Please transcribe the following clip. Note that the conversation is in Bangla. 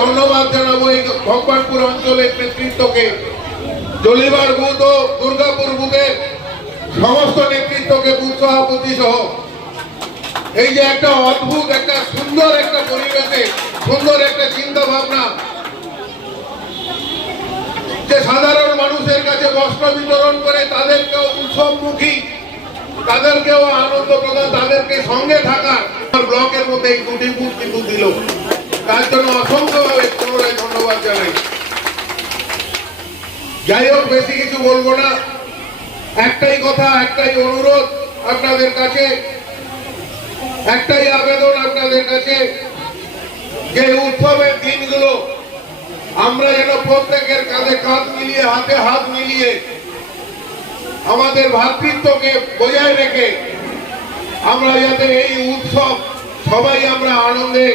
ধন্যবাদ জানাবো এই ভগবানপুর অঞ্চলের নেতৃত্বকে, জলিবার বুথ ও দুর্গাপুর বুথের সমস্ত নেতৃত্বকে, বুথ সভাপতি সহ। এই যে একটা অদ্ভুত একটা সুন্দর একটা পরিবেশে সুন্দর একটা চিন্তা ভাবনা, যে সাধারণ মানুষের কাছে বস্ত্র বিতরণ করে তাদেরকেও উৎসবমুখী, তাদেরকেও আনন্দ প্রদান, তাদেরকে সঙ্গে থাকার ব্লকের মধ্যে এই দুটি বুথ কিন্তু দিল। তার জন্য অসংখ্যভাবে পুনরায় ধন্যবাদ জানাই। যাই হোক, বেশি কিছু বলবো না, একটাই কথা, একটাই অনুরোধ আপনাদের কাছে, একটাই আবেদন আপনাদের কাছে, যে উৎসবের দিনগুলো আমরা যেন প্রত্যেকের কাঁধে কাঁধ মিলিয়ে, হাতে হাত মিলিয়ে আমাদের ভ্রাতৃত্বকে বজায় রেখে আমরা যাতে এই উৎসব সবাই আমরা আনন্দে